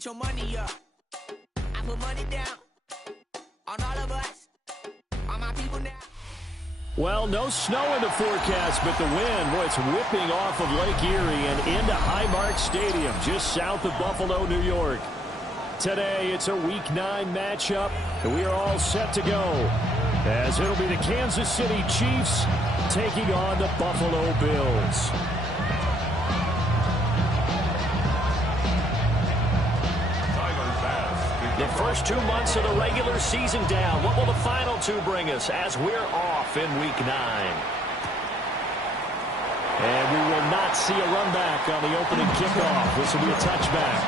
get your money up. I put money down on all of us, on my people now. Well, no snow in the forecast, but the wind, boy, it's whipping off of Lake Erie and into Highmark Stadium, just south of Buffalo, New York. Today, it's a Week 9 matchup, and we are all set to go, as it'll be the Kansas City Chiefs taking on the Buffalo Bills. The first 2 months of the regular season down. What will the final two bring us as we're off in Week 9? And we will not see a run back on the opening kickoff. This will be a touchback.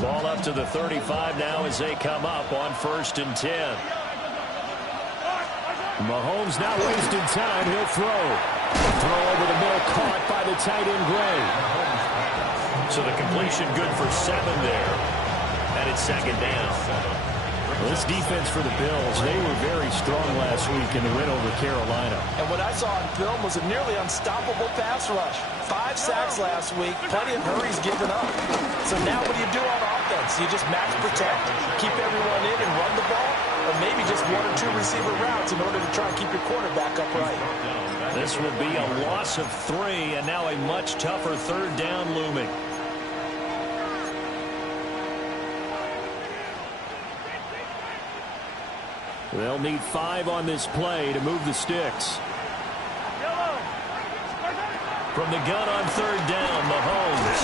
Ball up to the 35 now as they come up on 1st and 10. Mahomes not wasting time. He'll throw. Throw over the middle, caught by the tight end Gray. So the completion good for 7 there. And it's 2nd down. Well, this defense for the Bills, they were very strong last week in the win over Carolina. And what I saw on film was a nearly unstoppable pass rush. 5 sacks last week, plenty of hurries given up. So now what do you do on offense? You just max protect, keep everyone in and run the ball, or maybe just 1 or 2 receiver routes in order to try and keep your quarterback upright. This will be a loss of 3, and now a much tougher 3rd down looming. They'll need 5 on this play to move the sticks. From the gun on 3rd down, Mahomes.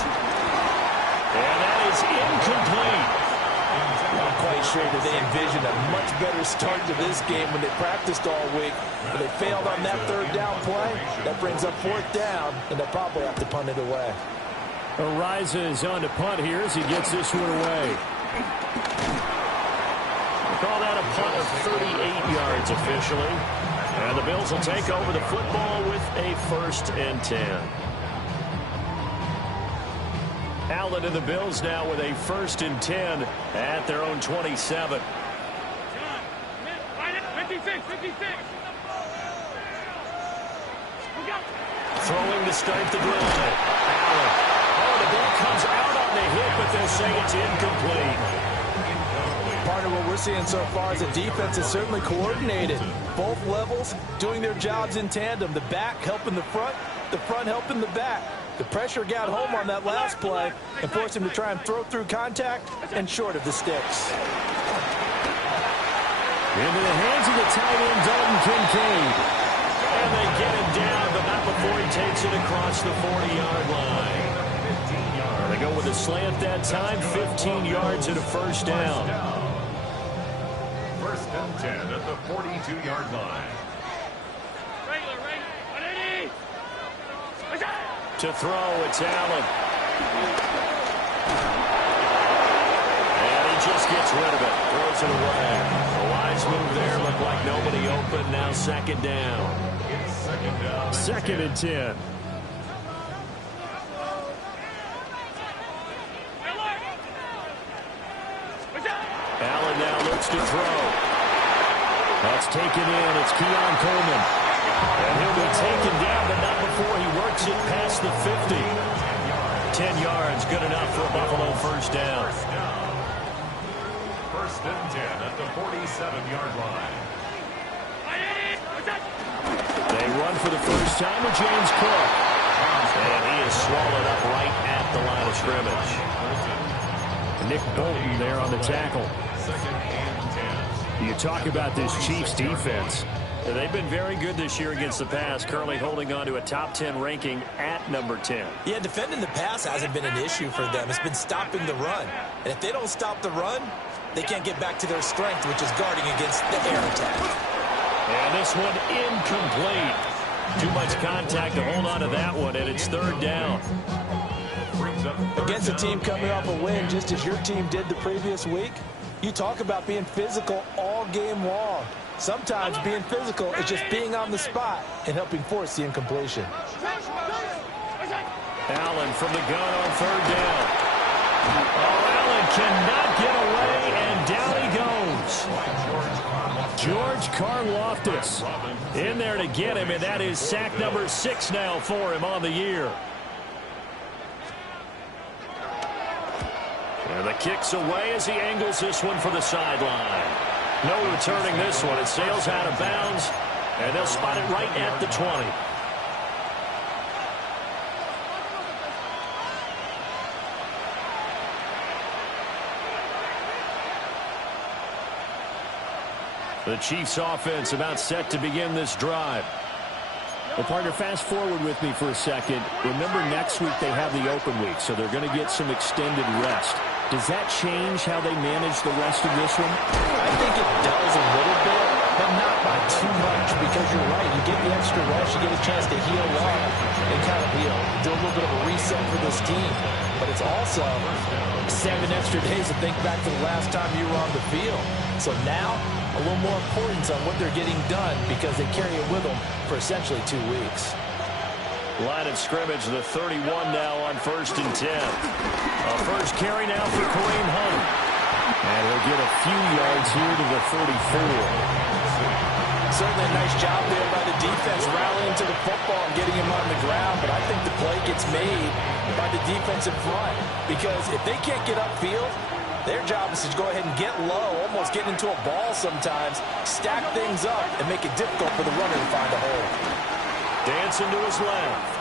And that is incomplete. Not quite sure that they envisioned a much better start to this game when they practiced all week. But they failed on that 3rd down play. That brings up 4th down, and they'll probably have to punt it away. Ariza is on to punt here as he gets this one away. Call that a punt of 38 yards officially. And the Bills will take over the football with a 1st and 10. Allen and the Bills now with a 1st and 10 at their own 27. 56. Throwing to start the drive. Allen. Oh, the ball comes out on the hit, but they'll say it's incomplete. Part of what we're seeing so far is the defense is certainly coordinated. Both levels doing their jobs in tandem. The back helping the front helping the back. The pressure got home on that last play and forced him to try and throw through contact and short of the sticks. Into the hands of the tight end, Dalton Kincaid. And they get him down, but not before he takes it across the 40-yard line. They go with a slant that time, 15 yards and a 1st down. 1st and 10 at the 42-yard line. To throw, it's Allen. And he just gets rid of it. Throws it away. A wise move there. Looked like nobody open. Now 2nd down. 2nd and 10. Allen now looks to throw. That's taken in. It's Keon Coleman. And he'll be taken down, but not before he works it past the 50. 10 yards, good enough for a Buffalo 1st down. 1st and 10 at the 47-yard line. They run for the first time with James Cook. And he is swallowed up right at the line of scrimmage. Nick Bolton there on the tackle. 2nd and 10. You talk about this Chiefs defense. They've been very good this year against the pass, currently holding on to a top 10 ranking at number 10. Yeah, defending the pass hasn't been an issue for them. It's been stopping the run. And if they don't stop the run, they can't get back to their strength, which is guarding against the air attack. And this one incomplete. Too much contact to hold on to that one, and it's 3rd down. Against a team coming off a win, just as your team did the previous week, you talk about being physical all game long. Sometimes being physical is just being on the spot and helping force the incompletion. Allen from the gun on third down. Oh, Allen cannot get away, and down he goes. George Karlaftis in there to get him, and that is sack number 6 now for him on the year. And the kick's away as he angles this one for the sideline. No returning this one. It sails out of bounds, and they'll spot it right at the 20. The Chiefs offense about set to begin this drive. Well, partner, fast forward with me for a second. Remember, next week they have the open week, so they're going to get some extended rest. Does that change how they manage the rest of this one? I think it does a little bit, but not by too much, because you're right. You get the extra rest, you get a chance to heal up and kind of do a little bit of a reset for this team. But it's also 7 extra days to think back to the last time you were on the field. So now, a little more importance on what they're getting done because they carry it with them for essentially 2 weeks. Line of scrimmage, the 31 now on 1st and 10. A first carry now for Kareem Hunt. And he'll get a few yards here to the 34. Certainly a nice job there by the defense rallying to the football and getting him on the ground. But I think the play gets made by the defensive front because if they can't get upfield, their job is to go ahead and get low, almost get into a ball sometimes, stack things up, and make it difficult for the runner to find a hole. Dancing to his left.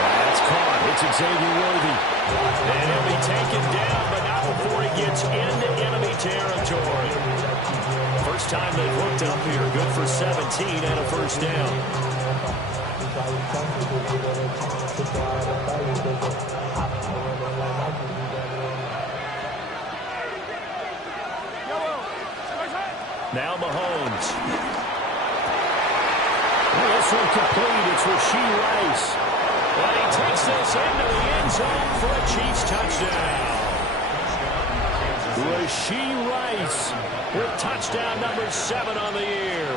That's caught. It's Xavier Worthy. And he'll be taken down, but not before he gets into enemy territory. First time they've hooked up here. Good for 17 and a first down. Now Mahomes. This one complete. It's Rashee Rice. And he takes this into the end zone for a Chiefs touchdown. Rashee Rice with touchdown number 7 on the year.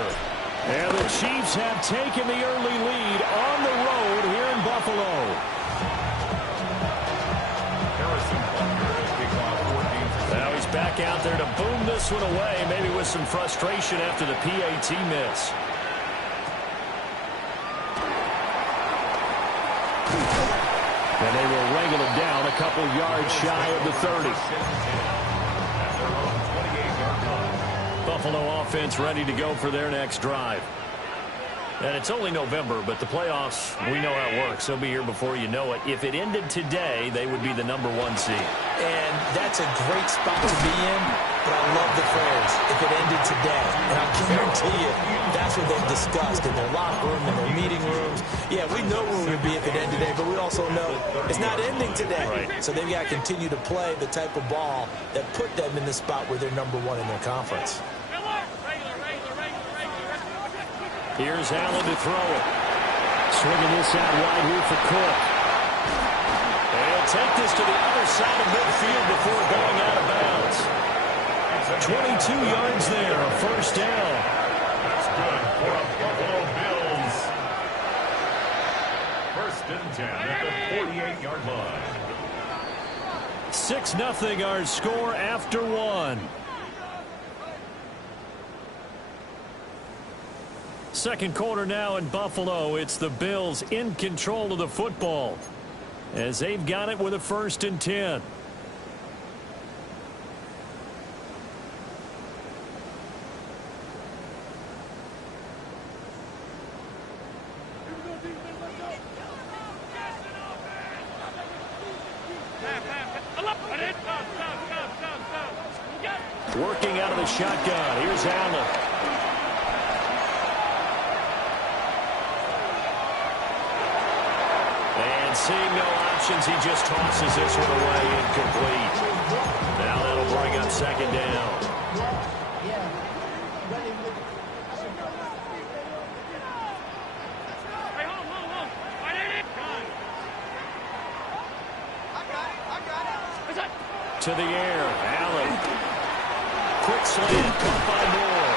And the Chiefs have taken the early lead on the road here in Buffalo. Now he's back out there to boom this one away, maybe with some frustration after the PAT miss. And they will wrangle him down a couple yards shy of the 30. Buffalo offense ready to go for their next drive. And it's only November, but the playoffs, we know how it works. They'll be here before you know it. If it ended today, they would be the number 1 seed. And that's a great spot to be in, but I love the phrase, if it ended today. And I guarantee you, that's what they've discussed in their locker room, in their meeting rooms. Yeah, we know where we would be if it ended today, but we also know it's not ending today. Right. So they've got to continue to play the type of ball that put them in the spot where they're number 1 in their conference. Here's Allen to throw it. Swinging this out wide here for Cook. And he'll take this to the other side of midfield before going out of bounds. 22 yards there, a first down. That's good for the Buffalo Bills. 1st and 10 at the 48-yard line. 6-0 our score after 1. Second quarter now in Buffalo. It's the Bills in control of the football as they've got it with a 1st and 10. Working out of the shotgun. Here's Allen. And seeing no options, he just tosses this one away incomplete. Now that'll bring up 2nd down. To the air, Allen. Quick slant, caught by Moore.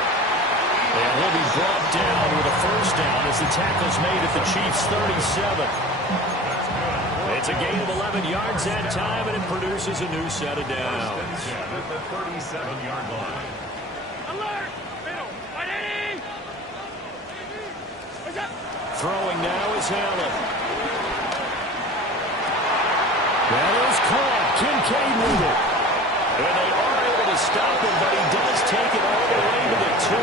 And he'll be brought down with a first down as the tackle's made at the Chiefs' 37. It's a gain of 11 yards that time, and it produces a new set of downs. At the 37-yard line. Alert! Throwing now is Allen. That is caught. Kincaid with it. And they are able to stop him, but he does take it all the way to the 2.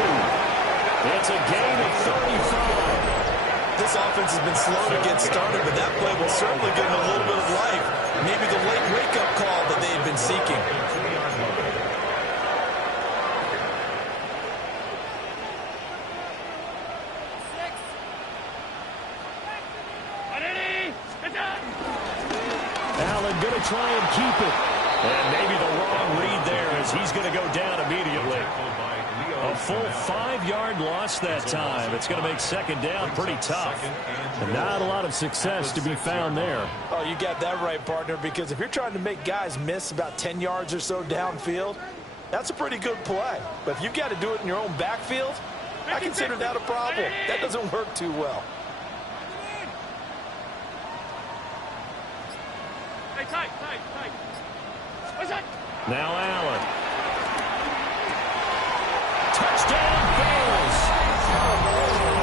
It's a gain of 35. This offense has been slow to get started, but that play will certainly give them a little bit of life. Maybe the late wake-up call that they had been seeking. Allen going to try and keep it. And maybe the wrong read there as he's going to go down immediately. A full 5-yard loss that time. It's going to make second down pretty tough. And not a lot of success to be found there. Oh, you got that right, partner, because if you're trying to make guys miss about 10 yards or so downfield, that's a pretty good play. But if you've got to do it in your own backfield, I consider that a problem. That doesn't work too well. Tight. What's that? Now Allen. Touchdown Bills.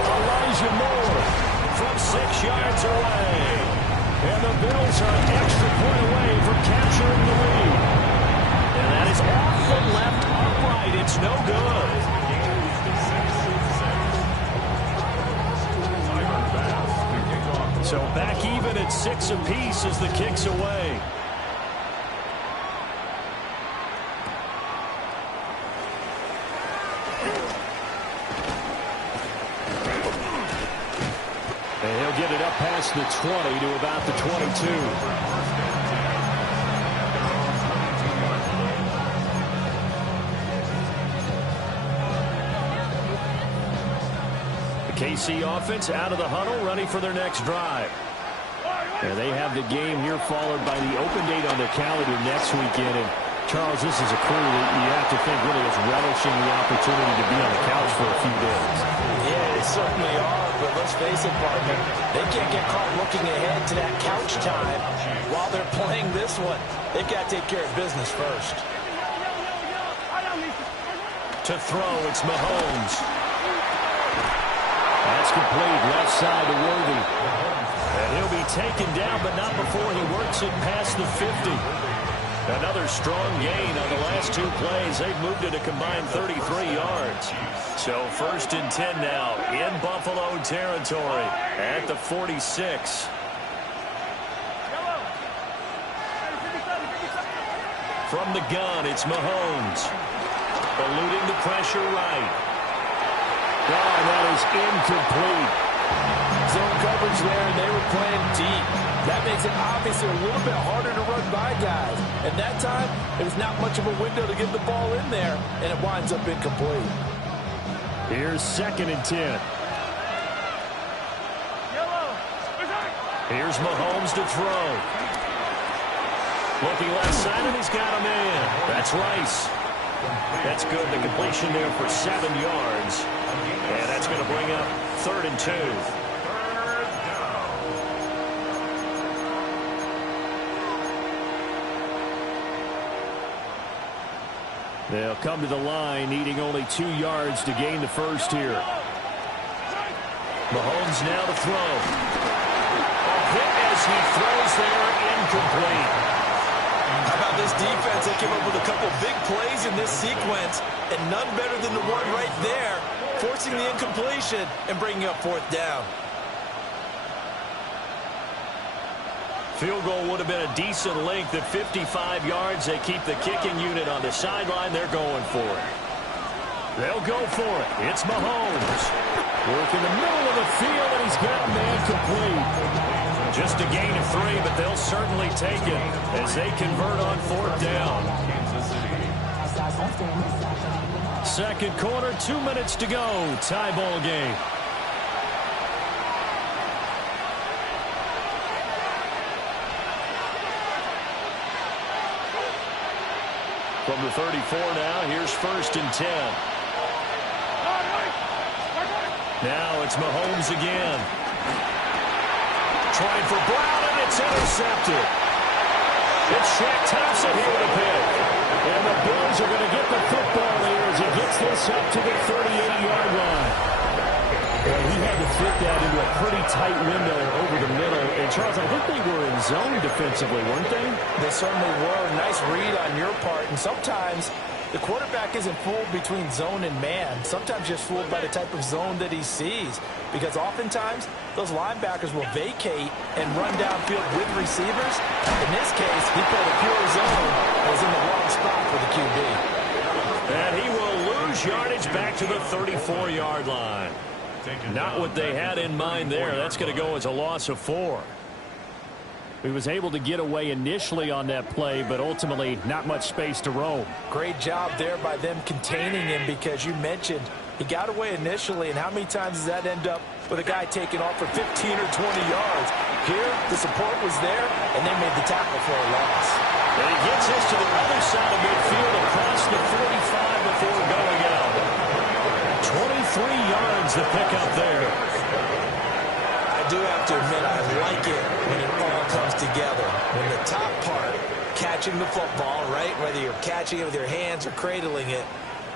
Elijah Moore from 6 yards away. And the Bills are an extra point away from capturing the lead. And that is off the left upright. It's no good. So back even at 6 apiece as the kick's away. And he'll get it up past the 20 to about the 22. KC offense out of the huddle, running for their next drive. And they have the game here followed by the open date on their calendar next weekend. And Charles, this is a crew that you have to think really is relishing the opportunity to be on the couch for a few days. Yeah, they certainly are, but let's face it, partner, they can't get caught looking ahead to that couch time while they're playing this one. They've got to take care of business first. To throw, it's Mahomes. That's complete, left side to Worthy. And he'll be taken down, but not before he works it past the 50. Another strong gain on the last 2 plays. They've moved it a combined 33 yards. So 1st and 10 now in Buffalo territory at the 46. From the gun, it's Mahomes. Eluding the pressure right. Oh, that is incomplete. Zone coverage there, and they were playing deep. That makes it obviously a little bit harder to run by guys. And that time, it was not much of a window to get the ball in there, and it winds up incomplete. Here's 2nd and 10. Here's Mahomes to throw. Looking left side, and he's got a man. That's Rice. That's good. The completion there for 7 yards. And that's going to bring up 3rd and 2. They'll come to the line, needing only 2 yards to gain the first here. Mahomes now to throw. A hit as he throws there, incomplete. How about this defense? They came up with a couple big plays in this sequence, and none better than the one right there, forcing the incompletion and bringing up 4th down. Field goal would have been a decent length at 55 yards. They keep the kicking unit on the sideline. They're going for it. They'll go for it. It's Mahomes. Work in the middle of the field, and he's got a man complete. Just a gain of 3, but they'll certainly take it as they convert on 4th down. 2nd quarter, 2 minutes to go. Tie ball game. From the 34 now, here's 1st and 10. Now it's Mahomes again. Trying for Brown, and it's intercepted. It's Shaq Thompson here with a pick. And the Bills are going to get the football here as he gets this up to the 38-yard line. Well, he had to fit that into a pretty tight window over the middle. And, Charles, I think they were in zone defensively, weren't they? They certainly were. Nice read on your part. And sometimes the quarterback isn't fooled between zone and man. Sometimes just fooled by the type of zone that he sees. Because oftentimes, those linebackers will vacate and run downfield with receivers. In this case, he played a pure zone and was in the wrong spot for the QB. And he will lose yardage back to the 34-yard line. Not what they had in mind there. That's going to go as a loss of 4. He was able to get away initially on that play, but ultimately not much space to roam. Great job there by them containing him, because you mentioned he got away initially, and how many times does that end up with a guy taking off for 15 or 20 yards? Here, the support was there, and they made the tackle for a loss. And he gets this to the other side of midfield across the 45 before going out. 23 yards to pick up there. I do have to admit, I like it when it all comes together. When the top part, catching the football, right, whether you're catching it with your hands or cradling it,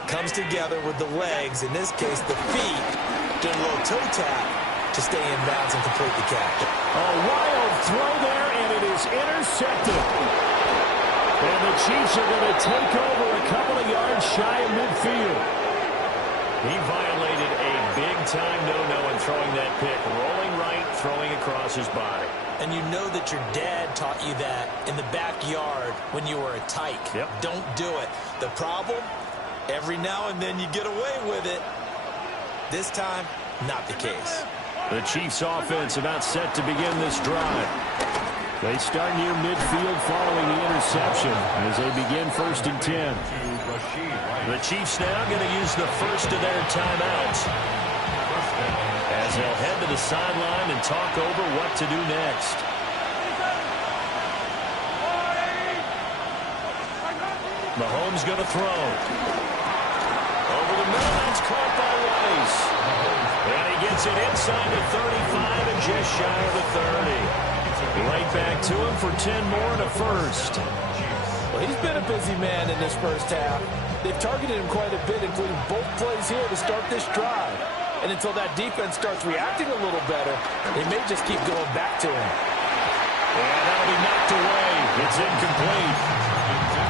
comes together with the legs, in this case the feet, doing a little toe tap to stay in bounds and complete the catch. A wild throw there, and it is intercepted. And the Chiefs are going to take over a couple of yards shy of midfield. He violated a big-time no-no in throwing that pick. Rolling right, throwing across his body. And you know that your dad taught you that in the backyard when you were a tyke. Yep. Don't do it. The problem, every now and then you get away with it. This time, not the case. The Chiefs offense about set to begin this drive. They start near midfield following the interception as they begin 1st and 10. The Chiefs now going to use the first of their timeouts as they'll head to the sideline and talk over what to do next. Mahomes going to throw. Over the middle, that's caught by Rice. And he gets it inside the 35 and just shy of the 30. Right back to him for 10 more and a first. Well, he's been a busy man in this first half. They've targeted him quite a bit, including both plays here to start this drive. And until that defense starts reacting a little better, they may just keep going back to him. And that'll be knocked away. It's incomplete.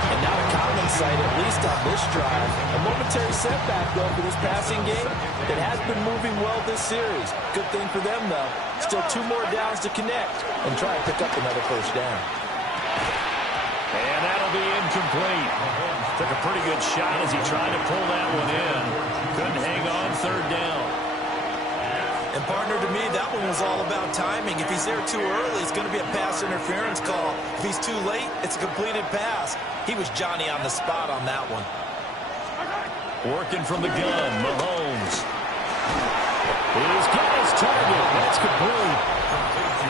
And now a common sight, at least on this drive. A momentary setback, though, for this passing game that has been moving well this series. Good thing for them, though. Still 2 more downs to connect and try and pick up another first down. And that'll be incomplete. Took a pretty good shot as he tried to pull that one in. Couldn't hang on 3rd down. And, partner, to me, that one was all about timing. If he's there too early, it's going to be a pass interference call. If he's too late, it's a completed pass. He was Johnny on the spot on that one. Working from the gun, Mahomes. He's got his target. That's complete.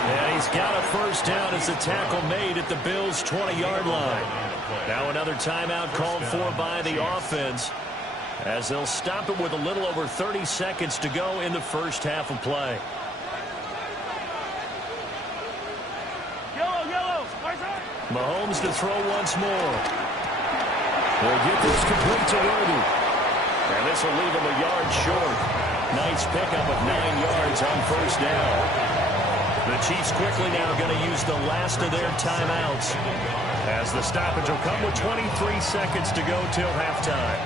And he's got a first down as the tackle made at the Bills' 20-yard line. Now another timeout called for by the offense, as they'll stop it with a little over 30 seconds to go in the first half of play. Yellow. Mahomes to throw once more. They'll get this complete to Worthy. And this will leave him a yard short. Nice pickup of 9 yards on first down. The Chiefs quickly now going to use the last of their timeouts, as the stoppage will come with 23 seconds to go till halftime.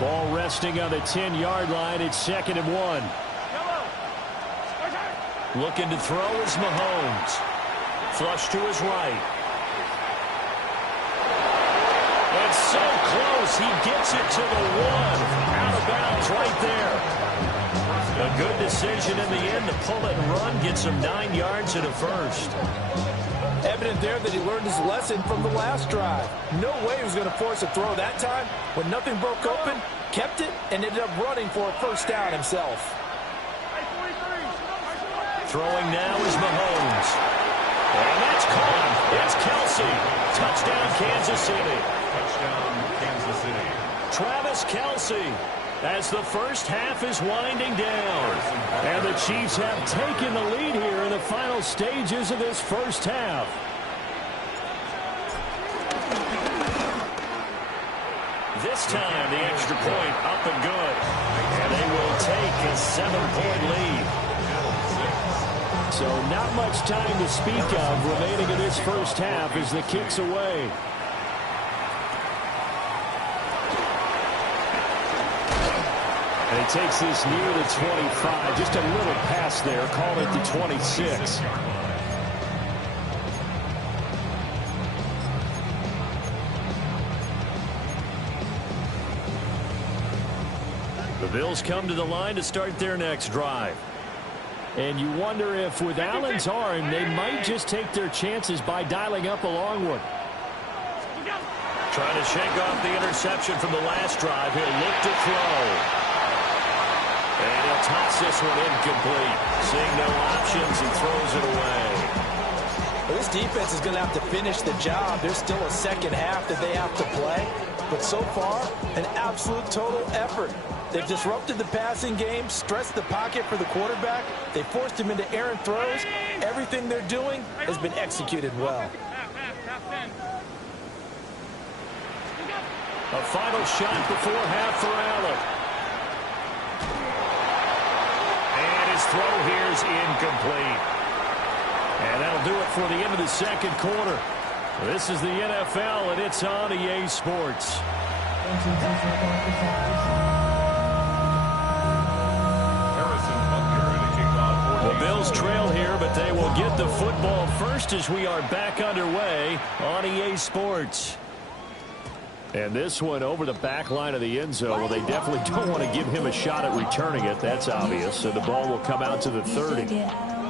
Ball resting on the 10-yard line. It's 2nd and 1. Looking to throw is Mahomes. Flush to his right. It's so close. He gets it to the 1. Out of bounds right there. A good decision in the end to pull it and run. Get some 9 yards and a first. Evident there that he learned his lesson from the last drive. No way he was going to force a throw that time. When nothing broke open, kept it, and ended up running for a first down himself. Throwing now is Mahomes. And that's caught. It's Kelsey. Touchdown, Kansas City. Touchdown, Kansas City. Travis Kelsey, as the first half is winding down. And the Chiefs have taken the lead here in the final stages of this first half. This time, the extra point up and good. And they will take a 7-point lead. So not much time to speak of remaining in this first half as the kick's away. And he takes this near the 25. Just a little pass there. Call it the 26. The Bills come to the line to start their next drive. And you wonder if with Allen's arm, they might just take their chances by dialing up a long one. Trying to shake off the interception from the last drive. He'll look to throw. And he'll toss this one incomplete. Seeing no options and throws it away. Well, this defense is going to have to finish the job. There's still a second half that they have to play. But so far, an absolute total effort. They've disrupted the passing game, stressed the pocket for the quarterback. They forced him into errant throws. Everything they're doing has been executed well. A final shot before half for Allen. And his throw here is incomplete. And that'll do it for the end of the second quarter. This is the NFL, and it's on EA Sports. The Bills trail here, but they will get the football first as we are back underway on EA Sports. And this one over the back line of the end zone. Well, they definitely don't want to give him a shot at returning it. That's obvious. So the ball will come out to the 30.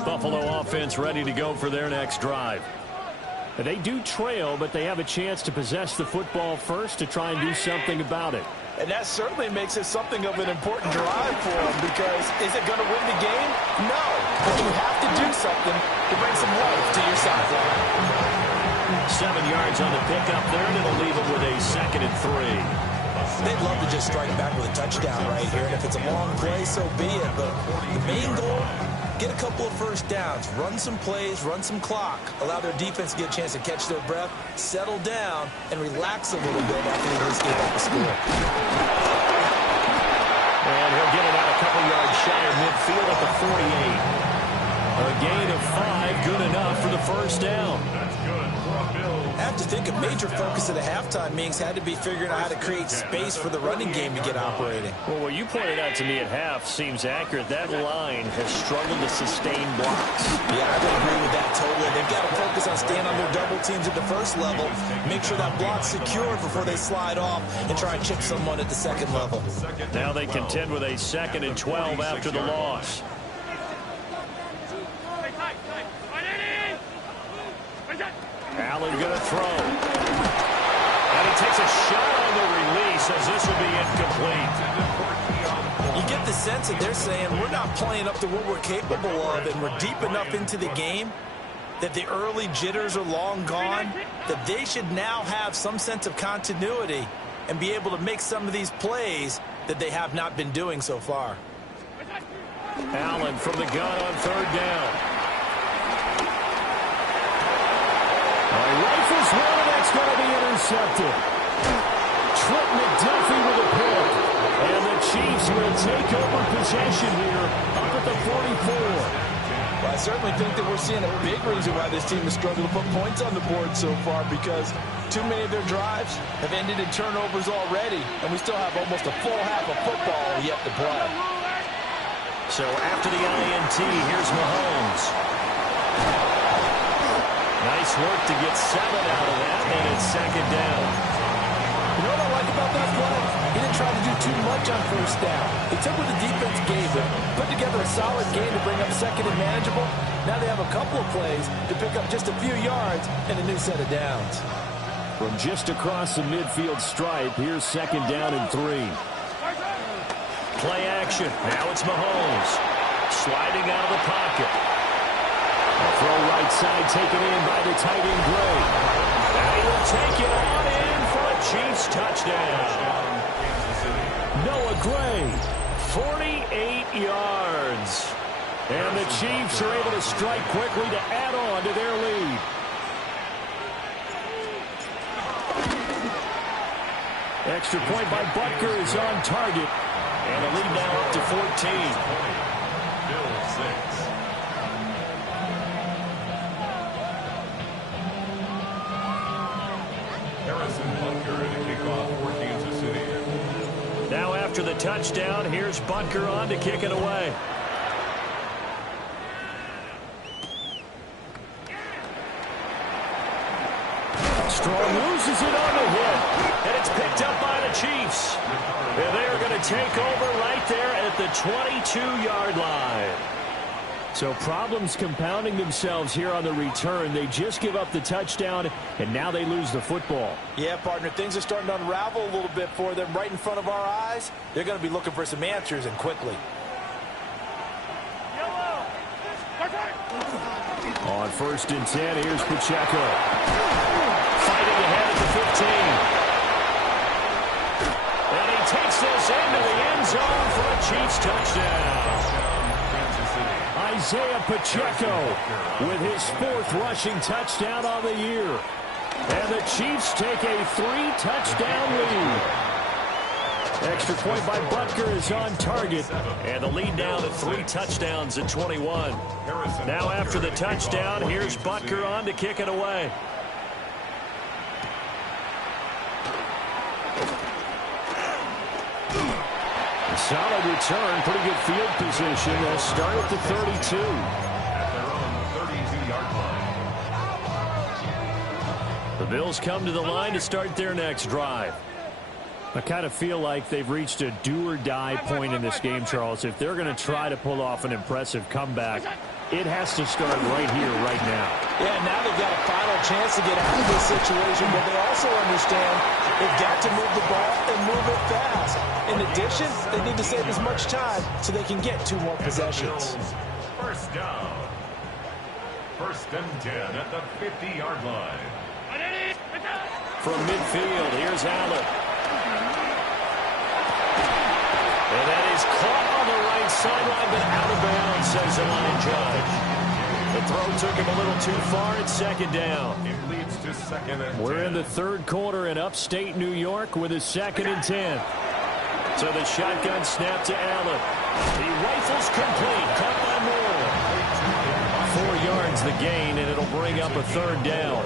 Buffalo offense ready to go for their next drive. And they do trail, but they have a chance to possess the football first to try and do something about it. And that certainly makes it something of an important drive for them, because is it going to win the game? No. But you have to do something to bring some life to your sideline. 7 yards on the pickup there, and it'll leave them with a 2nd and 3. They'd love to just strike back with a touchdown right here, and if it's a long play, so be it. But the main goal, get a couple of first downs, run some plays, run some clock, allow their defense to get a chance to catch their breath, settle down, and relax a little bit after they just get back to score. And he'll get it out a couple yards shy of midfield at the 48. A gain of 5, good enough for the first down. That's good for Bills. I have to think a major focus of the halftime meetings had to be figuring out how to create space for the running game to get operating. Well, what you pointed out to me at half seems accurate. That line has struggled to sustain blocks. Yeah, I would agree with that totally. They've got to focus on staying on their double teams at the first level, make sure that block's secure before they slide off and try and chip someone at the second level. Now they contend with a 2nd and 12 after the loss. Allen going to throw. And he takes a shot on the release as this will be incomplete. You get the sense that they're saying we're not playing up to what we're capable of, and we're deep enough into the game that the early jitters are long gone, that they should now have some sense of continuity and be able to make some of these plays that they have not been doing so far. Allen from the gun on 3rd down. Rifles one, and that's going to be intercepted. Trent McDuffie with a pick. And the Chiefs will take over possession here up at the 44. Well, I certainly think that we're seeing a big reason why this team has struggled to put points on the board so far, because too many of their drives have ended in turnovers already, and we still have almost a full half of football yet to play. So after the INT, here's Mahomes. Nice work to get 7 out of that, and it's 2nd down. You know what I like about that play? He didn't try to do too much on 1st down. He took what the defense gave him, put together a solid game to bring up 2nd and manageable. Now they have a couple of plays to pick up just a few yards and a new set of downs. From just across the midfield stripe, here's 2nd down and 3. Play action. Now it's Mahomes. Sliding out of the pocket. A throw right right side taken in by the tight end Gray. And he will take it on in for a Chiefs touchdown. Noah Gray, 48 yards. And the Chiefs are able to strike quickly to add on to their lead. Extra point by Butker is on target. And a lead now up to 14. Bills 6. Harrison Butker to kick off for Kansas City. Now after the touchdown, here's Butker on to kick it away. Strong loses it on the hit, and it's picked up by the Chiefs. And they are going to take over right there at the 22-yard line. So problems compounding themselves here on the return. They just give up the touchdown, and now they lose the football. Yeah, partner, things are starting to unravel a little bit for them right in front of our eyes. They're going to be looking for some answers, and quickly. On 1st and 10, here's Pacheco. Fighting ahead at the 15. And he takes this into the end zone for a Chiefs touchdown. Isaiah Pacheco with his 4th rushing touchdown on the year. And the Chiefs take a 3-touchdown lead. Extra point by Butker is on target. And the lead down to 3 touchdowns at 21. Now after the touchdown, here's Butker on to kick it away. Solid return, pretty good field position. They'll start at the 32. At their own 32-yard line. The Bills come to the line to start their next drive. I kind of feel like they've reached a do-or-die point in this game, Charles. If they're going to try to pull off an impressive comeback, it has to start right here, right now. Yeah, now they've got a final chance to get out of this situation, but they also understand they've got to move the ball and move it fast. In addition, they need to save as much time so they can get 2 more possessions. First down. 1st and 10 at the 50-yard line. From midfield, here's Allen. And that is caught on the right sideline, but out of bounds, says the line judge. The throw took him a little too far. It's 2nd down. It leads to 2nd and 10. We're in the 3rd quarter in upstate New York with a 2nd and 10. So the shotgun snap to Allen. He rifles complete. Caught by Moore. 4 yards the gain, and it'll bring up a 3rd down.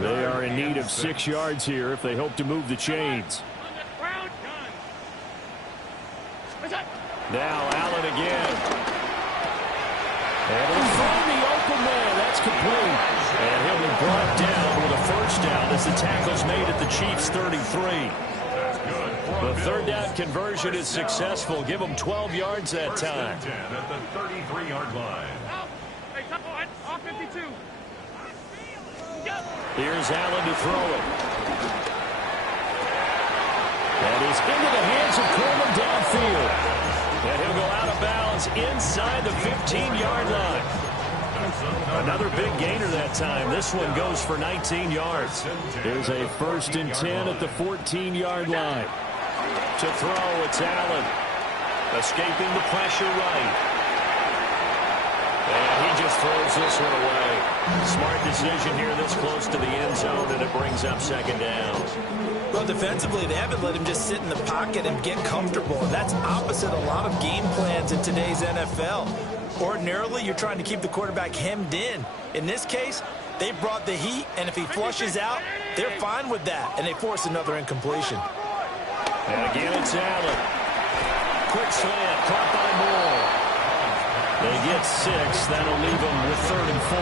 They are in need of 6 yards here if they hope to move the chains. Now Allen again. And he'll find the open man. That's complete. And he'll be brought down with a 1st down as the tackle's made at the Chiefs' 33. The 3rd down conversion is successful. Give them 12 yards that time. 10 at the 33-yard line. Here's Allen to throw it. That is into the hands of Coleman downfield. And he'll go out of bounds inside the 15-yard line. Another big gainer that time. This one goes for 19 yards. Here's a 1st and 10 at the 14-yard line. To throw, it's Allen. Escaping the pressure right. And he just throws this one away. Smart decision here this close to the end zone, and it brings up 2nd down. Well, defensively, they haven't let him just sit in the pocket and get comfortable. And that's opposite a lot of game plans in today's NFL. Ordinarily, you're trying to keep the quarterback hemmed in. In this case, they brought the heat, and if he flushes out, they're fine with that, and they force another incompletion. And again, it's Allen. Quick slant, caught by Moore. They get 6. That'll leave them with 3rd and 4.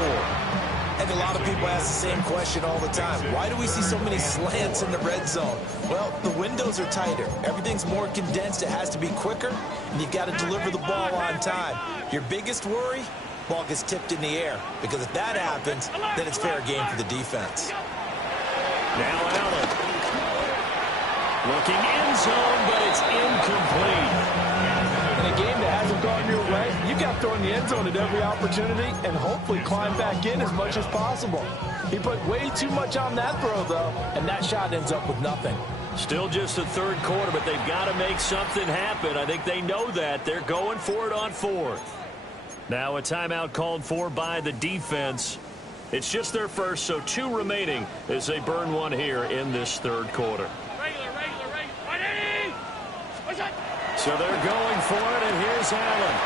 And a lot of people ask the same question all the time. Why do we see so many slants in the red zone? Well, the windows are tighter. Everything's more condensed. It has to be quicker, and you've got to deliver the ball on time. Your biggest worry, ball gets tipped in the air. Because if that happens, then it's fair game for the defense. Now Allen. Looking end zone, but it's incomplete. And game that hasn't gone your way, you got to throw in the end zone at every opportunity and hopefully climb back in as much as possible. He put way too much on that throw, though, and that shot ends up with nothing. Still just the third quarter, but they've got to make something happen. I think they know that. They're going for it on fourth. Now a timeout called for by the defense. It's just their first, so 2 remaining as they burn one here in this third quarter. So they're going for it, and here's Allen.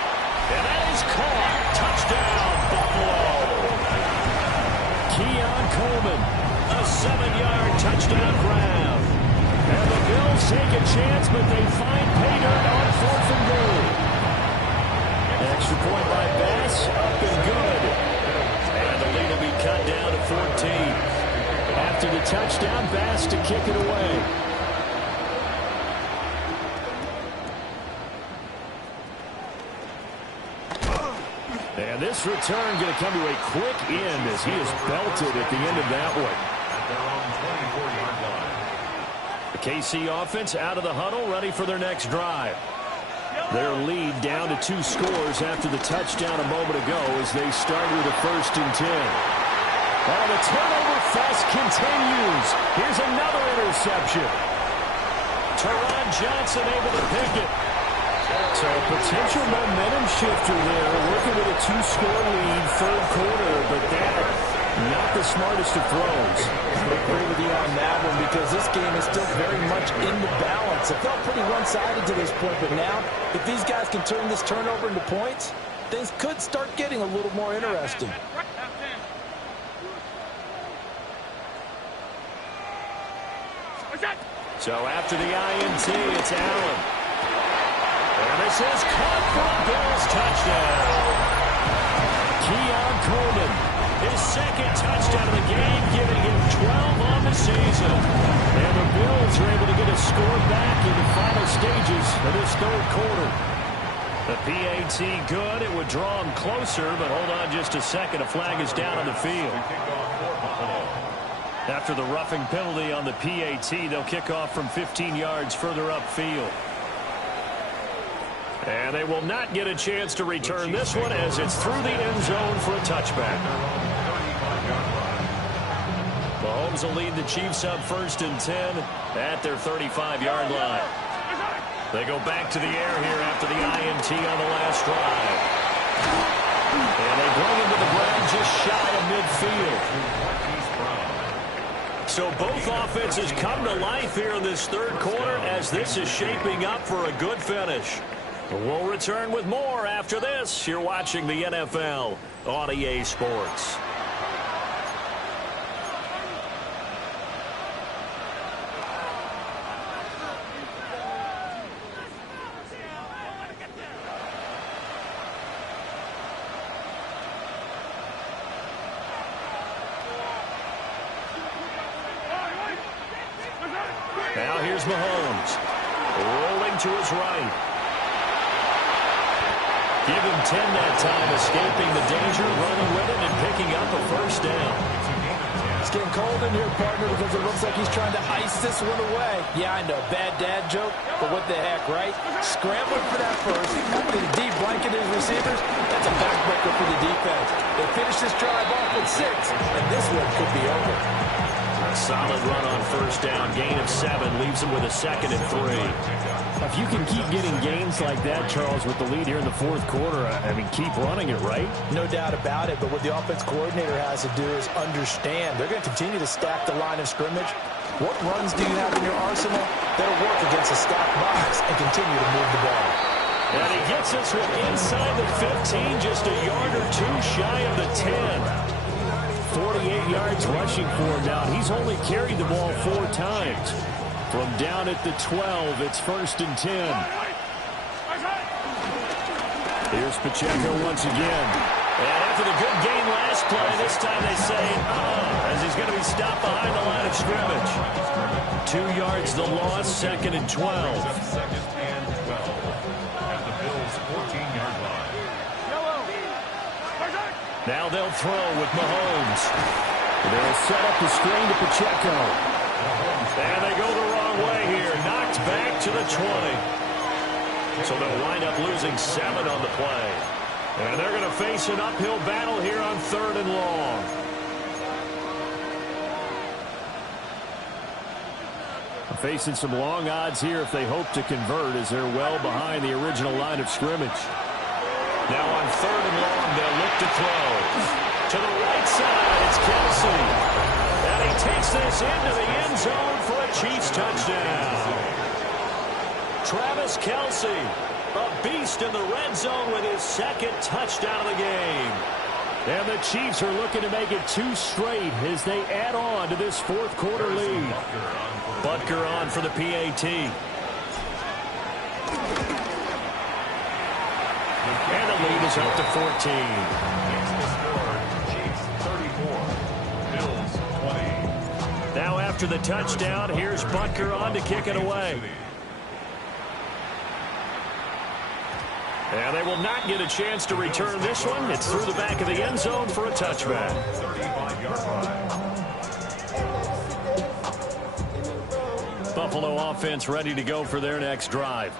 And that is caught. Touchdown, Buffalo. Keon Coleman, a 7-yard touchdown grab. And the Bills take a chance, but they find pay dirt on 4th and goal. Extra point by Bass, up and good. And the lead will be cut down to 14. After the touchdown, Bass to kick it away. And this return going to come to a quick end as he is belted at the end of that one. The KC offense out of the huddle, ready for their next drive. Their lead down to 2 scores after the touchdown a moment ago as they start with a 1st and 10. Oh, the turnover fest continues. Here's another interception. Teron Johnson able to pick it. So a potential momentum shifter there, working with a 2-score lead, third quarter, but that, not the smartest of throws. I agree with you on that one because this game is still very much in the balance. It felt pretty one-sided to this point, but now, if these guys can turn this turnover into points, things could start getting a little more interesting. So after the INT, it's Allen. And this is caught for a Bills touchdown. Keon Coleman, his 2nd touchdown of the game, giving him 12 on the season. And the Bills are able to get a score back in the final stages of this third quarter. The PAT good. It would draw him closer, but hold on just a second. A flag is down on the field. After the roughing penalty on the PAT, they'll kick off from 15 yards further upfield. And they will not get a chance to return this one as it's through the end zone for a touchback. Mahomes will lead the Chiefs up 1st and 10 at their 35-yard line. They go back to the air here after the INT on the last drive. And they bring him to the ground just shy of midfield. So both offenses come to life here in this third quarter as this is shaping up for a good finish. We'll return with more after this. You're watching the NFL on EA Sports. Now here's Mahomes. Rolling to his right. Give him 10 that time, escaping the danger, running with it, and picking up a 1st down. It's getting cold in here, partner, because it looks like he's trying to ice this one away. Yeah, I know, bad dad joke, but what the heck, right? Scrambling for that first, having a deep blanket his receivers, that's a backbreaker for the defense. They finish this drive off with 6, and this one could be over. A solid run on 1st down, gain of 7, leaves him with a 2nd and 3. If you can keep getting gains like that, Charles, with the lead here in the 4th quarter, I mean, keep running it, right? No doubt about it, but what the offense coordinator has to do is understand. They're going to continue to stack the line of scrimmage. What runs do you have in your arsenal that'll work against a stacked box and continue to move the ball? And he gets us with inside the 15, just a yard or 2 shy of the 10. 48 yards rushing for him now. He's only carried the ball 4 times. From down at the 12, it's 1st and 10. Here's Pacheco once again. And after the good game last play, this time they say, as he's going to be stopped behind the line of scrimmage. 2 yards the loss, 2nd and 12. Second and 12 at the Bills' 14-yard line. Now they'll throw with Mahomes. They'll set up the screen to Pacheco. And they go the wrong way here. Knocked back to the 20. So they'll wind up losing 7 on the play. And they're going to face an uphill battle here on 3rd and long. Facing some long odds here if they hope to convert, as they're well behind the original line of scrimmage. Now on 3rd and long, they'll look to throw. To the right side, it's Kelsey. And he takes this into the end zone for a Chiefs touchdown. Travis Kelsey, a beast in the red zone with his 2nd touchdown of the game. And the Chiefs are looking to make it 2 straight as they add on to this 4th quarter lead. Butker on for the PAT. And the lead is up to 14. Chiefs 34, Bills 20. Now after the touchdown, here's Butker on to kick it away. And they will not get a chance to return this one. It's through the back of the end zone for a touchback. 35-yard line. Buffalo offense ready to go for their next drive.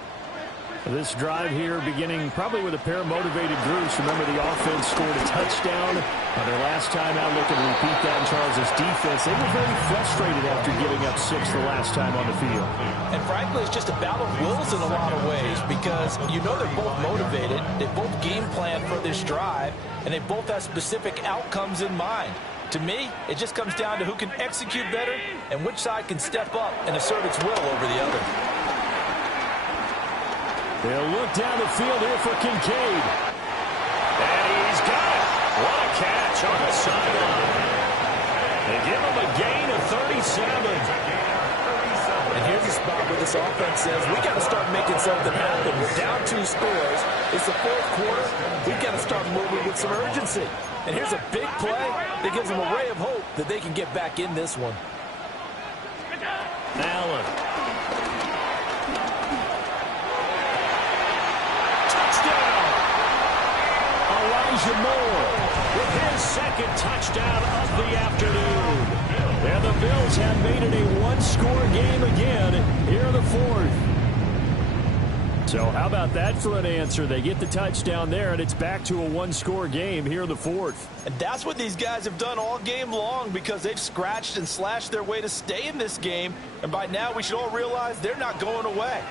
This drive here beginning probably with a pair of motivated groups. Remember, the offense scored a touchdown on their last time out. Looking to repeat that in Charles' defense. They were very frustrated after giving up 6 the last time on the field. And frankly, it's just a battle of wills in a lot of ways, because you know they're both motivated. They both game plan for this drive, and they both have specific outcomes in mind. To me, it just comes down to who can execute better and which side can step up and assert its will over the other. They'll look down the field here for Kincaid. And he's got it. What a catch on the sideline. They give him a gain of 37. And here's a spot where this offense says, we got to start making something happen. We're down 2 scores. It's the 4th quarter. We've got to start moving with some urgency. And here's a big play that gives them a ray of hope that they can get back in this one. Allen. Elijah Moore with his 2nd touchdown of the afternoon. And the Bills have made it a 1-score game again here in the 4th. So how about that for an answer? They get the touchdown there, and it's back to a 1-score game here in the 4th. And that's what these guys have done all game long, because they've scratched and slashed their way to stay in this game. And by now, we should all realize they're not going away.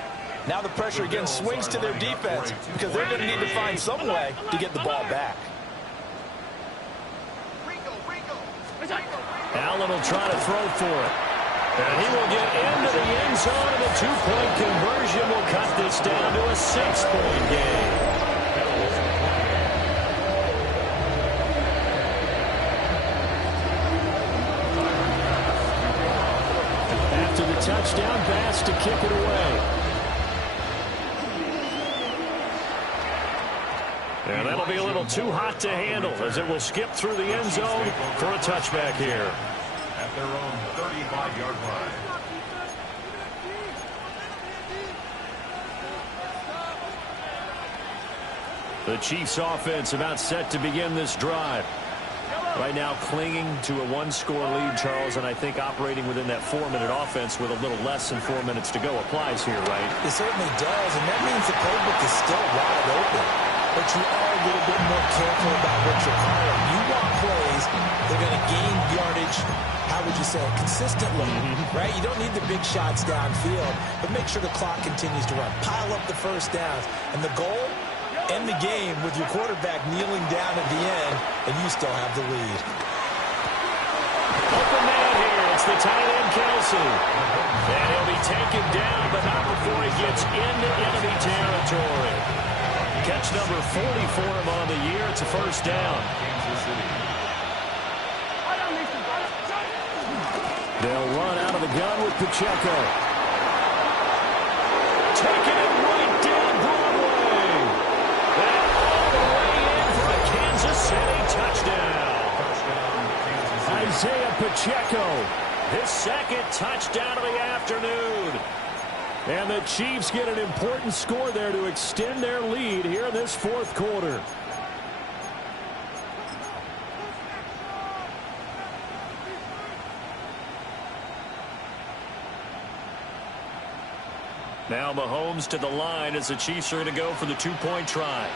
Now the pressure again swings to their defense, because they're going to need to find some way to get the ball back. Allen will try to throw for it. And he will get into the end zone, and the 2-point conversion will cut this down to a 6-point game. After the touchdown, Bass to kick it away. And that'll be a little too hot to handle, as it will skip through the end zone for a touchback here. At their own 35-yard line. The Chiefs offense about set to begin this drive. Right now clinging to a 1-score lead, Charles, and I think operating within that 4-minute offense with a little less than 4 minutes to go applies here, right? It certainly does, and that means the playbook is still wide open. But you are a little bit more careful about what you're calling. You want plays that are going to gain yardage, how would you say, consistently, right? You don't need the big shots downfield, but make sure the clock continues to run. Pile up the first downs. And the goal, end the game with your quarterback kneeling down at the end, and you still have the lead. Open man here. It's the tight end, Kelsey. And he'll be taken down, but not before he gets into enemy territory. Catch number 40 for him on the year. It's a first down. They'll run out of the gun with Pacheco. Taking it right down Broadway. And all the way in for a Kansas City touchdown. Isaiah Pacheco, his 2nd touchdown of the afternoon. And the Chiefs get an important score there to extend their lead here in this 4th quarter. Now Mahomes to the line as the Chiefs are going to go for the two-point try.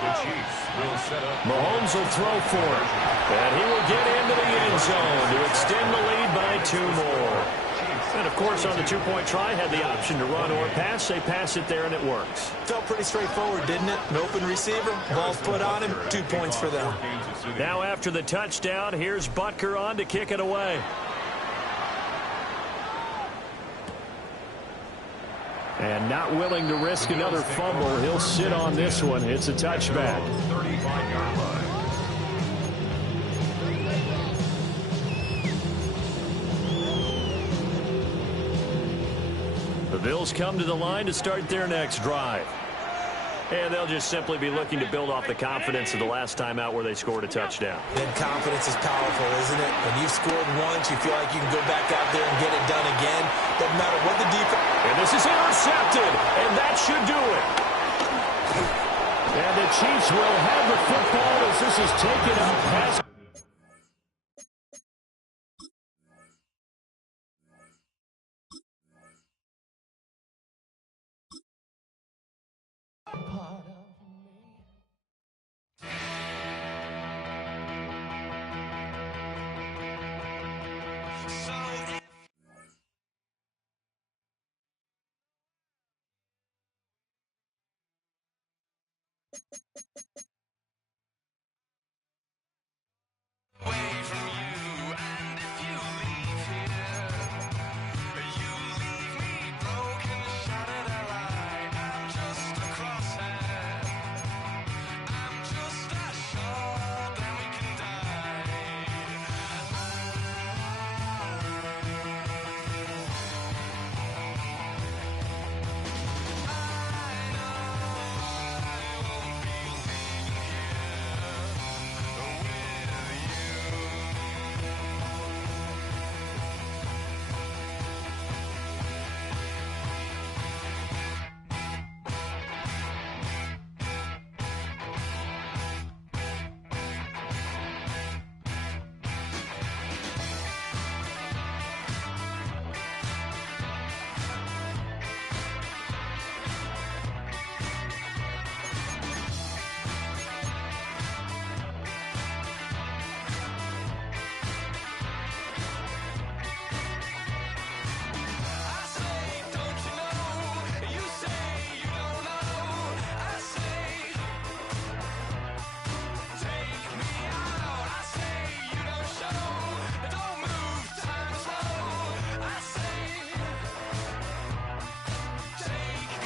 The Chiefs will set up. Mahomes will throw for it. And he will get into the end zone to extend the lead by 2 more. And, of course, on the two-point try, had the option to run or pass. They pass it there, and it works. Felt pretty straightforward, didn't it? An open receiver, ball's put on him, 2 points for them. Now after the touchdown, here's Butker on to kick it away. And not willing to risk another fumble, he'll sit on this one. It's a touchback. 35-yard line. The Bills come to the line to start their next drive. And they'll just simply be looking to build off the confidence of the last time out where they scored a touchdown. And confidence is powerful, isn't it? When you've scored once, you feel like you can go back out there and get it done again. Doesn't matter what the defense... And this is intercepted, and that should do it. And the Chiefs will have the football as this is taken up past...